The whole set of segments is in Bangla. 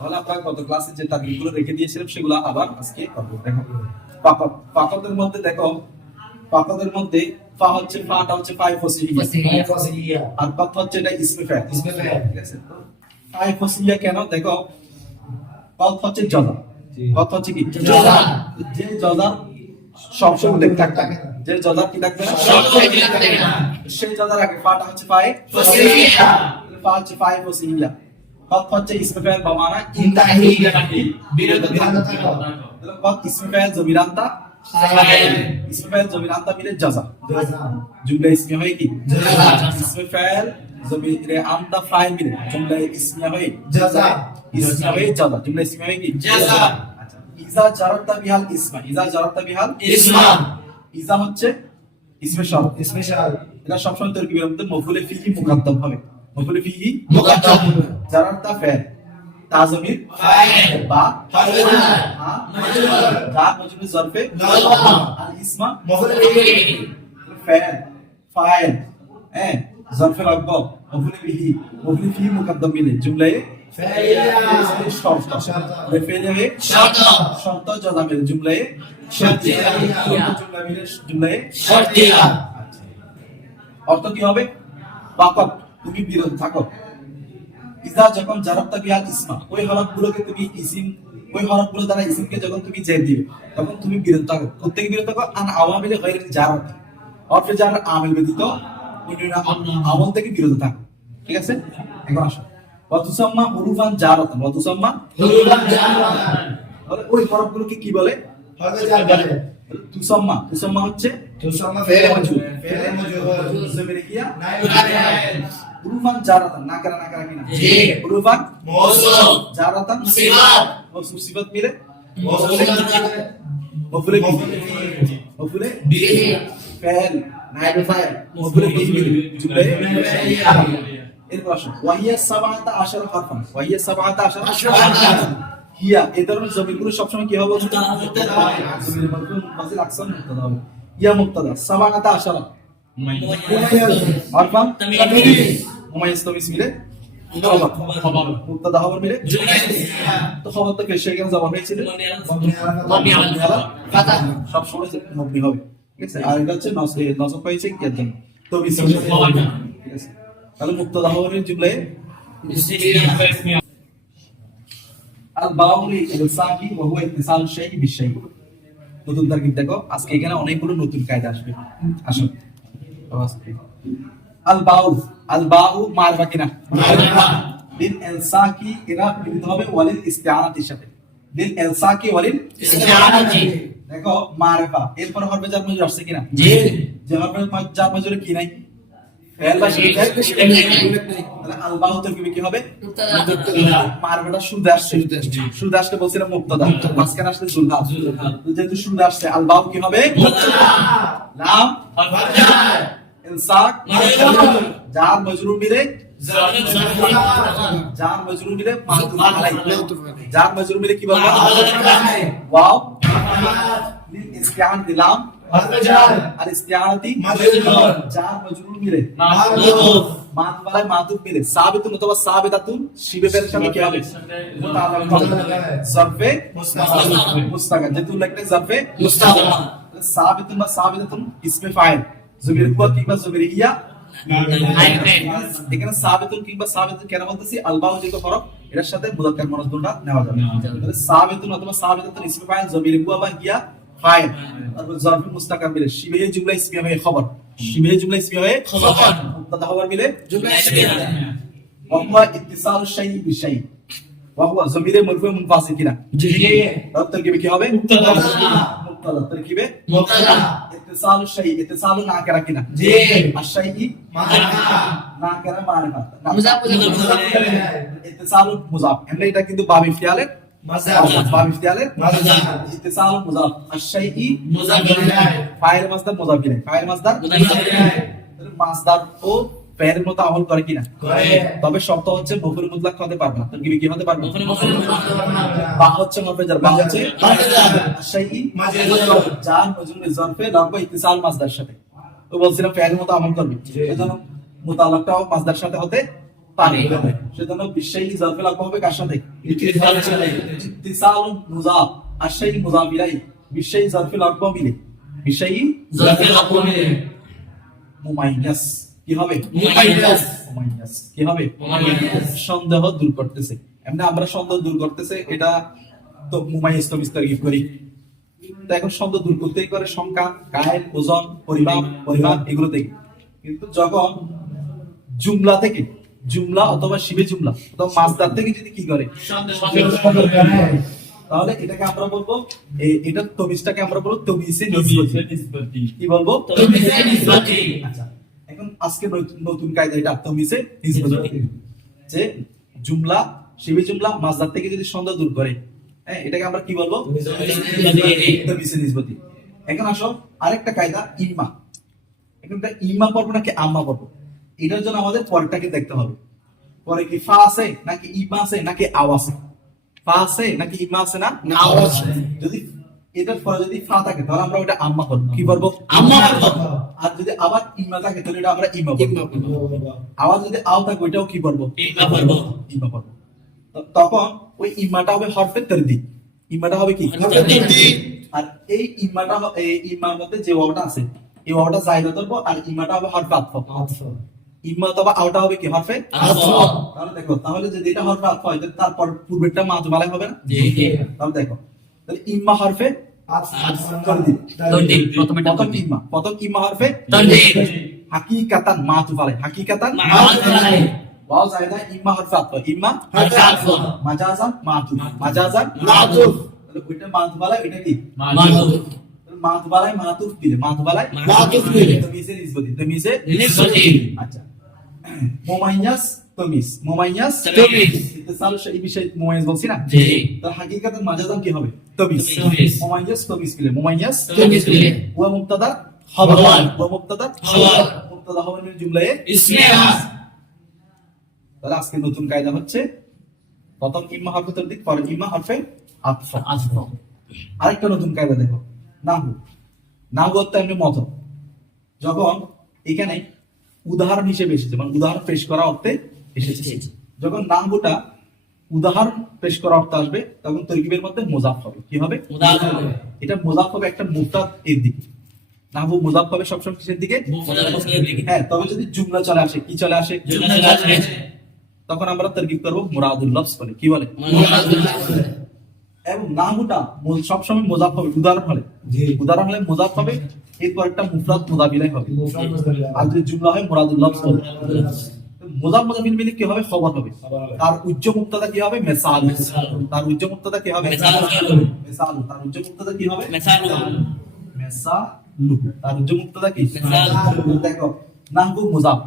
তাহলে আমরা গত ক্লাসে যে টার্গেটগুলো রেখে দিয়েছিলাম সেগুলো আবার আজকে করব। দেখো পাকদের মধ্যে দেখো, পাকদের মধ্যে ফা হচ্ছে, ফাটা হচ্ছে ফাই ফসিলিয়া, আর পাক হচ্ছে এটা ইসমে ফাইল, ঠিক আছে। তো ফাই ফসিলিয়া কেন? দেখো পাক হচ্ছে জজা, পাক হচ্ছে কি জজা, যে জজা সবসময় উল্লেখ থাকবে, যে জজা কি থাকবে না সবসময় উল্লেখ থাকবে না, সেই জজার আগে ফাটা হচ্ছে ফাই ফসিলিয়া, ফা হচ্ছে ফাই ফসিলিয়া, পাক হচ্ছে ইসমে ফাইল বা মানা ইনতাহি, বিরত থাকো। তাহলে পাক ইসমে ফাইল জমিরান্তা, ইসমে ফাইল জমিরান্তা মিলে জজা, জুমলা ইসমিয়া হয় কি জজা, ইসমে ফাইল জমিরে আন্তা ফাইল মিলে জুমলা ইসমিয়া হয় জজা, ইসমিয়া হয় জজা, জুমলা ইসমিয়া হয় কি জজা। আচ্ছা, ইজা জারাতা বিহাল ইসমা, ইজা জারাতা বিহাল ইসমা, ইজা হচ্ছে স্পেশাল, স্পেশাল এটা সবসময় তরকিবের মধ্যে মফউলে ফিহি মুকাদ্দাম হবে, মফউলে ফিহি মুকাদ্দাম, জারাতা ফাইল তাজমির ফাইল বা ফাইল হা মাজরুর যা মাজরুর জরফে আল ইসমা মফউল বিহি, ফাইল ফাইল জরফে রাব্বা মফউল বিহি, মফউল বিহি মুকদ্দম মিলে জুমলায়ে ফাইলিয়া শর্ত, ফাইলিয়া শর্ত, শর্ত জজা মিলে জুমলায়ে শারতিয়া, জুমলা মিলে জুমলায়ে শারতিয়া। অর্থ কি হবে? বাকাত তুমি বিরত থাকো, ইজা যখন জারাবতা বিহাল ইসমা, ওই হরফগুলোকে তুমি ইসিম, ওই হরফগুলো দ্বারা ইসিমকে যখন তুমি জের দিবে তখন তুমি বিরত থাকো, প্রত্যেক বিরত থাকো আন আওয়ামিলে গায়রিল জারাত, অর্থে যার আমিল ব্যতীত আমল থেকে বিরত থাকো, ঠিক আছে। এখন আসো ওয়া তুসাম্মা হুরুফান জারাতান, ওয়া তুসাম্মা হুরুফান জারাতান, তাহলে ওই হরফগুলোকে কি বলে? হরফে জার বলে। তুসাম্মা, তুসাম্মা হচ্ছে তুসাম্মা ফেলে মজুদ, ফেলে মজুদ জমিরে কিয়া নাইব ফাইল, হুরুফান জারাতান নাকারা, নাকারা কিনা জি, হুরুফান মৌসুফ, জারাতান সিফাত, মৌসুফ সিফাত মিলে মফউলে বিহি, মফউলে বিহি ফাইল নাইব ফাইল মফউলে বিহি মিলে জুমলা ফাইলিয়া। এর প্রশ্ন ওয়াহিয়া 17 হরফান, ওয়াহিয়া 17 হরফান, হিয়া এই ধরনের জমিরগুলো সবসময় কি হবে? মুক্তাদা হবে, জমির মারফু মুনফাসিল আকসাম মুক্তাদা হবে, ইয়া মুক্তাদা 17 হরফান তামিজ, মুমাইয়াজ তামিজ মিলে খবর, মুক্তাদা খবর মিলে জুমলা ইসমিয়া। তো খবর তো পেশ এখানে জবান হয়েছিল মাবনি আলা ফাতা, সব সময় মাবনি হবে, ঠিক আছে। আর এটা হচ্ছে নসব হয়েছে কি এর জন্য? তো বিসমি, ঠিক আছে। তাহলে মুক্তাদা খবরের জুমলায়ে ইসমিয়া। আল বাউলি ইলসাকি ওয়া হুয়া ইত্তিসাল শাইই বিশাই। নতুন তারকিব দেখো, আজকে এখানে অনেকগুলো নতুন কায়দা আসবে। আসো আল বাউ, আল বাউ মারফা কিনা মারফা, বিল ইলসাকি এরা মিলিত হবে ওয়ালিল ইস্তিআনাতির সাথে, বিল ইলসাকি ওয়ালিল ইস্তিআনাতি। দেখো মারফা এরপর হরফে জার মজরুর আসছে কিনা জি, যে হরফে জার মজরুর কি নাই? ফেল বা শিফাত, তাহলে আল বাউ তরকিবে কি হবে? মুক্তাদা, মারফাটা শুরুতে আসছে, শুরুতে আসলে বলছিলাম মুক্তাদা, মাঝখানে আসলে জুলহা, যেহেতু শুরুতে আসছে আল বাউ কি হবে? মুক্তাদা, লাম হরফ জার, ইলসাক মাজরুর, জার মজরুর মিলে জার মজরুর মিলে মাতুফ আলাইহি, জার মজরুর মিলে কি বলবো? ওয়াও লিল ইস্তিআন দিলাম হরফ জার, আর ইস্তিআনাতি মাজরুর, জার মজরুর মিলে মাতুফ, মাতুফ আলাই মাতুফ মিলে সাবিতুন অথবা সাবিতাতুন শিবে ফেল সাথে কি হবে? মুতাআল্লাক হবে, জারফে মুস্তাকার, যেহেতু লাগবে জারফে মুস্তাকার, সাবিতুন বা সাবিতাতুন ইসমে ফাইল, জমির কুয়া কিংবা জমির ইয়া এখানে সাবিতুন কিংবা সাবিতুন কেন বলতেছি? আল বাউ যেহেতু হরফ এর সাথে মুযাক্কার মুনাস দুটো নেওয়া যাবে, তাহলে সাবিতুন অথবা সাবিতাতুন ইসমে ফাইল, জমির কুয়া বা ইয়া ফাইল, তারপর জারফে মুস্তাকার মিলে শিবে জুমলা ইসমিয়া হয়ে খবর, শিবে জুমলা ইসমিয়া হয়ে খবর, মুবতাদা খবর মিলে জুমলা ইসমিয়া। ওয়া হুয়া ইত্তিসালু শাইই বিশাই, ওয়া হুয়া জমিরে মারফু মুনফাসিল কিনা জি, তার তরকিবে কি হবে? মুক্তাদা, মুক্তাদা তরকিবে মুক্তাদা, ইত্তিসালু শাইই, ইত্তিসালু নাকিরা কিনা জি, আশ-শাইই মারফা, নাকিরা মারফা, মুযাফ, ইত্তিসালু মুযাফ, আমরা এটা কিন্তু বাব ইফতিআলের মাযদার, বাব ইফতিআলের মাযদার, ইত্তিসালু মুযাফ, আশ-শাইই মুযাফ ইলাইহি, ফাইল মাসদার মুযাফ ইলাইহি, ফাইল মাসদার মুযাফ ইলাইহি, তাহলে মাসদার ও ফেলের মতো আমল করে কিনা করে, তবে শর্ত হচ্ছে মফউল মুতলাক হতে পারবে না, তরকিবে কি হতে পারবে? মফউল মুতলাক হতে পারবে না, বা হচ্ছে হরফে জার, বা হচ্ছে হরফে জার, শাইই মাজরুর, জার মজরুর জরফে লাগবে ইত্তিসাল মাসদার সাথে, তো বলছিলাম ফেলের মতো আমল করবে, এজন্য মুতাআল্লাকটাও মাসদার সাথে হতে পানি সেজন্য বিশাই জারফে লাগবে হবে কার সাথে ইত্তিসাল মুজাফ আর সেই মুজাফ ইলাই বিশাই জারফে লাগবে মিলে বিশাই জারফে লাগবে মিলে মুমাইয়াস কি হবে মুমাইয়াস কি হবে সন্দেহ দূর করতেছে এমনি আমরা সন্দেহ দূর করতেছে এটা তো মুমাইয়াস তো বিস্তারিত করি তো এখন সন্দেহ দূর করতেই করে সংখ্যা কায়েল ওজন পরিমাপ এগুলো থেকে কিন্তু যখন জুমলা থেকে জুমলা অথবা শিবে জুমলা অথবা মাসদার থেকে যদি কি করে তাহলে এটাকে আমরা বলবো এটা তমিজটাকে আমরা বলবো তমিজে নিসবতি কি বলবো তমিজে নিসবতি আচ্ছা এখন আজকে নতুন কায়দা এটা তমিজে নিসবতি যে জুমলা শিবে জুমলা মাসদার থেকে যদি সন্দেহ দূর করে হ্যাঁ এটাকে আমরা কি বলবো তমিজে নিসবতি এখন আসো আরেকটা কায়দা ইম্মা এখন ইম্মা পড়বো নাকি আম্মা পড়বো এটার জন্য আমাদের পরেরটাকে দেখতে হবে পরে কি ফা আছে নাকি ইমা আছে নাকি আও আছে ফা আছে নাকি ইমা আছে না আও আছে যদি এটার পরে যদি ফা থাকে তাহলে আমরা ওটা আম্মা করব কি করব আম্মা আর যদি আবার ইমা থাকে তাহলে এটা আমরা ইমা করব আবার যদি আও থাকে ওইটাও কি করব ইমা করব তখন ওই ইমাটা হবে হরফে তারদিদ ইমাটা হবে কি আর এই ইমাটা এই ইমার মধ্যে যে ওয়াওটা আছে এই ওয়াওটা জায়গা ধরবো আর ইমাটা হবে হরফে আতফ ইম্মা অথবা আওটা হবে কি হরফে তাহলে দেখো তাহলে যদি এটা হরফে আতফ হয় তারপর পূর্বেরটা মাযবালাই হবে না তাহলে দেখো তাহলে ইম্মা হরফে তানদীদ প্রথম ইম্মা হরফে হাকিকাতান মাতুফালাই হাকিকাতান ওয়াও জায়দা ইম্মা হরফে আতফ ইম্মা হরফে আতফ মাজাজান মাতুফ তাহলে ওইটা মাতুফালাই এটা কি মাতুফালাই মাতুফ বিলে তমিজে নিসবতি আচ্ছা মুমাইয়াস তমিজ ইত্তিসাল এই বিষয় মুমাইয়াস বলছি না জি তাহলে হাকিকাতান মাজাজান কি হবে তমিজ মুমাইয়াস তমিজ বিলে ওয়া মুবতাদা খবর মুবতাদা খবরের জুমলায়ে ইসমিহা তাহলে আজকে নতুন কায়দা হচ্ছে প্রথম ইম্মা হরফে তারদিদ পরে ইম্মা হরফে আতফ আরেকটা নতুন কায়দা দেখো নাহু অর্থ এমনি মত যখন এখানে উদাহরণ হিসেবে এসেছে মানে উদাহরণ পেশ করা অর্থে এসেছে যখন নাহুটা উদাহরণ পেশ করা অর্থে আসবে তখন তরকিবের মধ্যে মুজাফ হবে কি হবে এটা মুজাফ হবে একটা মুফতাদ এর দিকে নাহু মুজাফ হবে সবসময় কিসের দিকে হ্যাঁ তবে যদি জুমলা চলে আসে কি চলে আসে তখন আমরা তরকিব করব মুরাদুল লফজ বলে কি বলে এবং নাহুটা সবসময় মুজাফ হবে উদাহরণ হলে মুজাফ হবে এরপর একটা মুফরাদ মুদাবিলাই হবে আর যদি জুমলা হয় মুরাদুল লফজ হবে মুজাফ মুদাবিল মিলে কি হবে খবর হবে তার উচ্চ মুক্তাদা কি হবে মিসাল তার উচ্চ মুক্তাদা কি হবে মিসাল তার উচ্চ মুক্তাদা কি হবে মিসালু তার উচ্চ মুক্তাদা কি দেখো নাহবু মুজাফ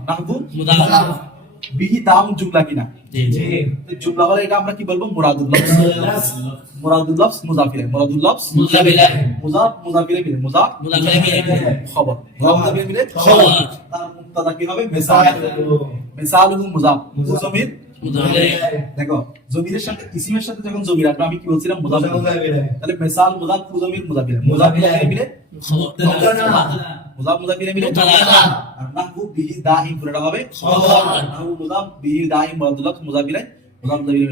বিহি দাম জুমলা কিনা জুমলা হলে এটা আমরা কি বলবো মুরাদুল লফজ মুজাফিলে মুজাফ খবর তার মুক্তাদা কি হবে মিসালুহু মুজাফ জমির দেখো জমিরের সাথে ইসিমের সাথে যখন জমির আসবে আমি কি বলছিলাম মুজাফ তাহলে মিসাল মুজাফ জমির মুজাফিলে মিলে মিলে আর নাহু বিহি দাইম পুরোটা হবে নাহু মুজাফ বিহি দাইম মুরাদুল লফজ মুজাফিলে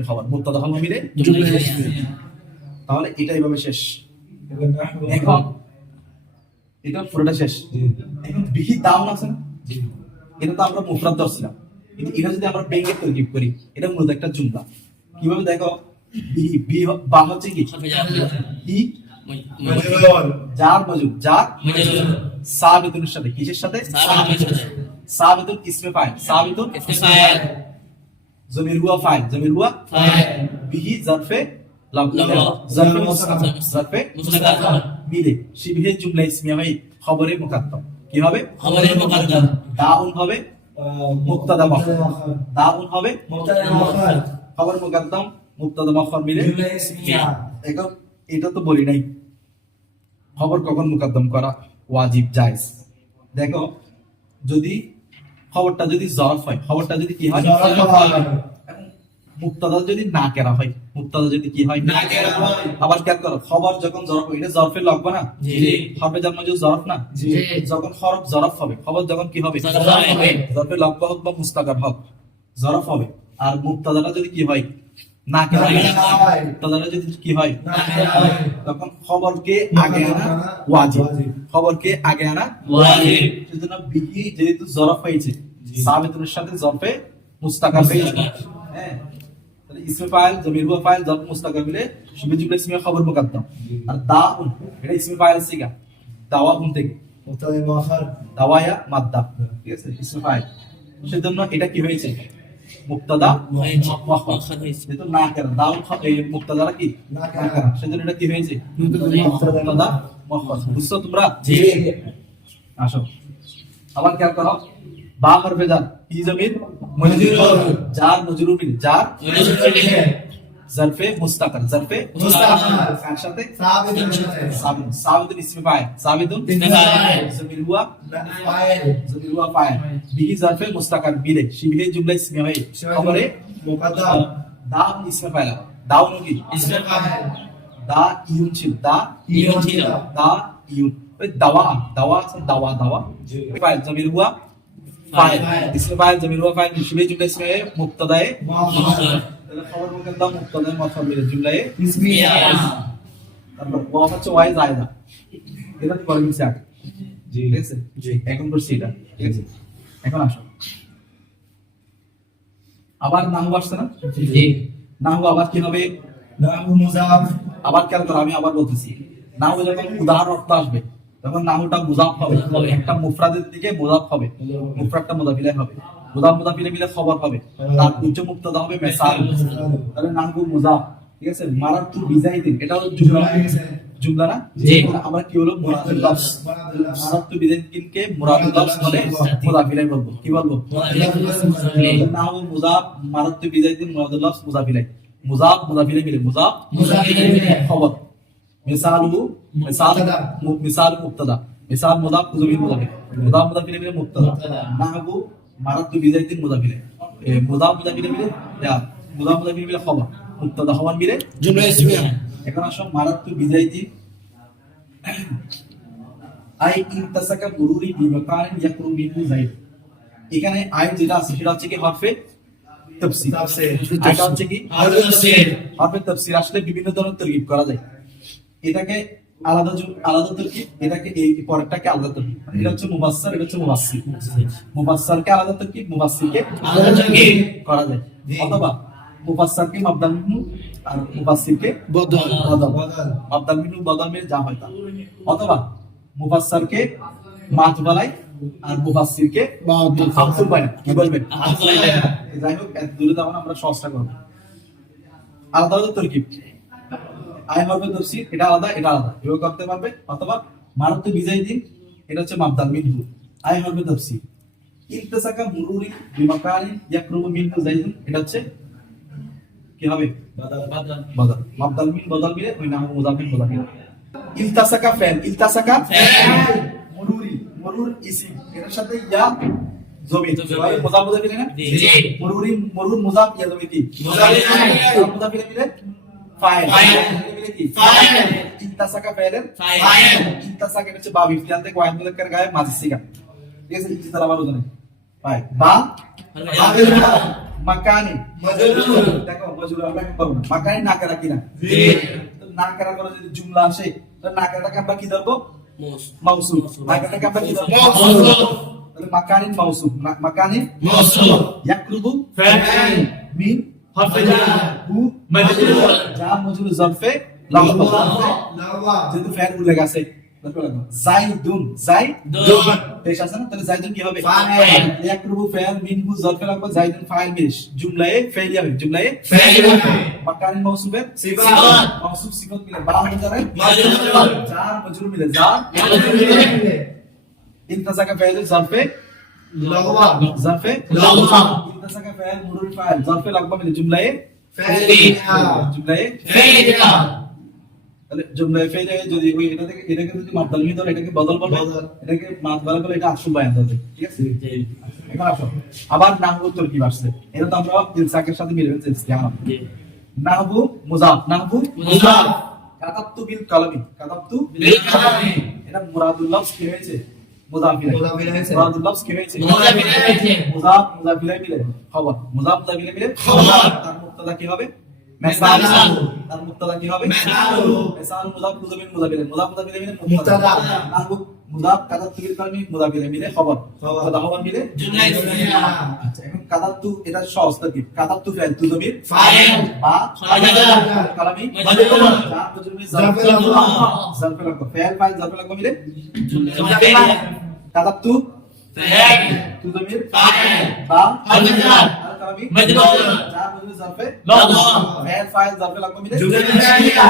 খবর মুক্তাদা খবর মিলে তাহলে এটা এইভাবে শেষ এখন এটা পুরোটা শেষ এখন বিহি দাম আছে না এটা তো আমরা মুফরাদ ধরছিলাম কিন্তু এটা যদি আমরা বেঙ্গে তরকিব করি এটা মূলত একটা জুমলা কিভাবে দেখো বি বা হচ্ছে কি জার মজুদ জার সাবিতুনের সাথে কিসের সাথে সাবিতুন ইসমে ফাইল সাবিতুন জমির হুয়া ফাইল বিহি জারফে জারফে মিলে শিবহে জুমলা ইসমিয়া হয় খবরে মুকাদ্দাম কি হবে দাউন হবে মুক্তাদা মুআখখার দাউন হবে খবর মুকাদ্দাম মুক্তাদা মুআখখার মিলে এটা তো বলি নাই খবর কখন মুকাদ্দাম করা ওয়াজিব জায়েজ দেখো যদি খবরটা যদি জরফ হয় খবরটা যদি কি হয় মুক্তাদা যদি না কেরা হয় মুক্তাদা যদি কি হয় না কেরা হয় আবার খেয়াল করো খবর যখন জরফ হয় এটা জরফের লাগবে না জি হরফে জার মজুদ জরফ না জি যখন হরফ জরফ হবে খবর যখন কি হবে জরফের লাগবে হোক বা মুস্তাকার হোক জরফ হবে আর মুক্তাদাটা যদি কি হয় নাকেরা নাকেরা। মুক্তাদাটা যদি কি হয় নাকেরা। তখন খবরকে আগে আনা ওয়াজিব, খবরকে আগে আনা ওয়াজিব। সেজন্য বিহি যেহেতু জরফ হয়েছে সাবিতুনের সাথে জরফে মুস্তাকার হয়েছে, হ্যাঁ তাহলে ইসমে ফাইল জমির হুয়া ফাইল জরফ মুস্তাকার মিলে শিবে জুমলা ইসমে খবর মুকদ্দম। আর দাউন এটা ইসমে ফাইল সিগা দাওয়াউন থেকে مبتدا مؤخر দাওয়ায়া মাদ্দা, ঠিক আছে ইসমে ফাইল। সেজন্য এটা কি হয়েছে মুক্তাদা মুআখখার হয়েছে, যেহেতু নাকেরা দাউন এই মুক্তাদারা কি নাকেরা, সেজন্য এটা কি হয়েছে মুক্তাদা মুআখখার। বুঝছো তোমরা? জি। আসো আবার খেয়াল করো বা হরফে জার কি জমির মজরুর। জার মজরুর মিল জার মজরুর। জারফে মুস্তাকার জারফে মুস্তাকার। কার সাথে ثابت الشرط সাবিদ সাবিদুন ইসমে ফাইল সাবিদুন ইসমে ফাইল। জমির হুয়া فاعل জমির হুয়া ফাইল বিহি জারফে মুস্তাকার মিলে শিবিহে জুমলা ইসমে হয় খবরে مقدم দা ইসমে ফাইল দাউন কি ইসমে ফাইল। দা ইউন ছিল দা ইউন ছিল। দা ইউন ওই দাওয়া দাওয়া দাওয়া দাওয়া ফাইল জমির হুয়া ফাইল ফাইল। ইসমে ফাইল জমির হুয়া ফাইল শিবিহে জুমলা ইসমে মুক্তাদায়ে مؤخر তাহলে খবর মুকদ্দম মুক্তাদায়ে মুআখখার মিলে জুমলায়ে اسمية তারপর ওয়া হচ্ছে ওয়াই জায়দা, এটা তো পরে মিশে আগে, জি ঠিক আছে এখন করছি এটা, ঠিক আছে এখন আসো আবার নাহু আসছে না, জি। নাহু আবার কি হবে نحو مضاف আবার খেয়াল করো আমি আবার বলতেছি নাহু যখন উদাহরণ অর্থ আসবে তখন নাহুটা মুজাফ হবে, একটা মুফরাদের দিকে মুজাফ হবে, মুফরাদটা মুদাফিলে হবে, মুদাফ মুদাফিলে মিলে খবর হবে, তার উচ্চ মুক্তাদা হবে মিসাল, তাহলে নাহু মুজাফ, ঠিক আছে মারাতু বিজাইদিন এটা হলো জুমলা, জুমলা না, জি। আমরা কি হলো মুরাদুল লফজ, মারাতু বিজাইদিনকে মুরাদুল লফজ বলে মুদাফিলাই বলবো, কি বলবো নাহু মুজাফ মারাতু বিজাইদিন মুরাদুল লফজ মুদাফিলাই, মুজাফ মুদাফিলে মিলে মুজাফ মুদাফিলে মিলে খবর মিসালু মিসাল মিসাল মুবতাদা মিসাল মুদাফ জমির মুদাফ মুদাফ মুদাফিলে মিলে মুবতাদা নাহু মারাতু বিজাইদিন মুদাফিলে মুদাফ মুদাফিলে মিলে ইয়া মুদাফ মুদাফিলে মিলে খবর মুবতাদা খবর মিলে جملة اسمية এখন আসো মারাতু বিজাইদিন আই ইনতাসাকা মুরুরি বিমাকারিন ইয়াকরু মিনহু যাইদ, এখানে আই যেটা আছে সেটা হচ্ছে কি হরফে তাফসীর, তাফসীর। এটা হচ্ছে কি হরফে তাফসীর। হরফে তাফসীর আসলে বিভিন্ন ধরনের তারকিব করা যায়, এটাকে আলাদা আলাদা তারকিব, এটাকে এই পরেরটাকে আলাদা তারকিব, এটা হচ্ছে মুবাসসার, এটা হচ্ছে মুবাসসির, মুবাসসারকে আলাদা তারকিব মুবাসসিরকে আলাদা তারকিব করা যায়, অথবা মুবাসসারকে মাবদাল মিনহু আর মুবাসসিরকে بدل বদল بدل মাবদাল মিনহু বদল মিলে যা হয় তা, অথবা মুবাসসারকে মাত বালাই আর মুবাসসিরকে মাফসুল বানাই, কি বলবেন যাই হোক এত দূরে তখন আমরা সহজটা করব আলাদা আলাদা তারকিব আই হবে তাফসীর এটা আলাদা এটা আলাদা এভাবে করতে পারবে, অথবা মারাতু বিজাইদিন এটা হচ্ছে মাবদাল মিনহু আই হবে তাফসীর ইনতাসাকা মুরুরি বিমাকারিন ইয়াকরুবু মিনহু যাইদুন এটা হচ্ছে কি হবে বদল মাবদাল মিন বদল মিলে ওই নাম মুজাফির মুজাফির ইলতাসাকা ফাইল ইলতাসাকা ফাইল। মুরুরি মুরুর ইসম এর সাথে ইয়া জমির জমির। মুজাফ মুজাফির না জি। মুরুরি মুরুর মুজাফ ইয়া জমির কি মুজাফির। মুজাফির মিলে ফাইল ফাইল। মিলে কি ফাইল। ইলতাসাকা ফাইলের ফাইল। ইলতাসাকা এটা হচ্ছে বা বিফতিয়ান থেকে ওয়াহিদ মুজাক্কার গায়ে মাঝি সিগা, ঠিক আছে ইজি তারা আবার জানেন ফাইল বা মাকানি مجرور দেখো মজুর আমরা কি করব মাকানি না করা কিনা জি তো না করা করে যদি জুমলা আসে তো না করাটাকে আমরা কি ধরবো মাউসুফ, না করাটাকে আমরা কি ধরবো موصوف তাহলে মাকানিন মাউসুফ মাকানিন موصوف ইয়াকরুবু فاعل মিন حرف جر হু مجرور যা মজুর জরফে লাহবা لغة যেহেতু ফেল উল্লেখ আছে জাইদুন دون পেশ আছে না তাহলে জাইদুন কি হবে ফাইল। ইয়াকরুবু ফাইল মিনহু জরফে লাহবা জাইদুন ফাইল মিশ জুমলায়ে ফাইল হবে জুমলায়ে فاعل মাকানিন মাউসুফের صفات মাউসুফ সিফাত মিলে বা হাজারে مجرور জার মজরুর মিলে জার مجرور ইনতাসাকা ফাইল জরফে لغة জরফে لغة ইনতাসাকা ফাইল মুরুর ফাইল জরফে লাহবা মিলে জুমলায়ে فعلها জুমলায়ে فعلها তাহলে জুমলায়ে ফাইল যদি ওই এটাকে যদি মাবদাল মিন ধরে এটাকে বদল বলবে বদল। এটাকে মাদ বলে এটা আসল বায়ান হবে, ঠিক আছে এখন আসো আবার নাহবু তরকিব আসছে এটা তো আমরা ইলসাকের সাথে মিলে ফেলছি আমরা নাহবু মুজাফ নাহবু مضاف কাতাবতু বিল কালামি কাতাবতু بالقلم এটা মুরাদুল লফজ কি হয়েছে মুযাফ ইলাইহি মুযাফ ইলাইহি ছে। মুরাদুল লফজ কি হয়েছে মুযাফ ইলাইহি। মুযাফ মুযাফ ইলাইহি মিলে খবর মুযাফ মুযাফ ইলাইহি মিলে খবর। তার মুক্তাদা কি হবে মিসাল। তার মুক্তাদা কি হবে মিসাল। মিসাল মুযাফ মুযাফ ইলাইহি মুযাফ মুযাফ ইলাইহি মিলে মুক্তাদা। আর মুযাফ কাদাত তুবির কারণে মুযাফ ইলাইহি মিলে খবর খবর। মুক্তাদা খবর মিলে জুমলা ইসমিয়া। আচ্ছা এখন কাদাতু এটা সহজ তারকিব কাদাতু ফাইল তু জমির ফাইল। বা ফাইল। কালামি মাজরুর। জার মাজরুর জারফে জারফে লাগবা। জারফে লাগবা ফাইল ফাইল জারফে লাগবা মিলে জুমলা ফিল। কাদাতু ফাইল। তু জমির ফাইল। বা মাজরুর। আর কালামি মাজরুর। জার মাজরুর জারফে লাগবা। ফাইল ফাইল জারফে লাগবা মিলে জুমলা ইসমিয়া।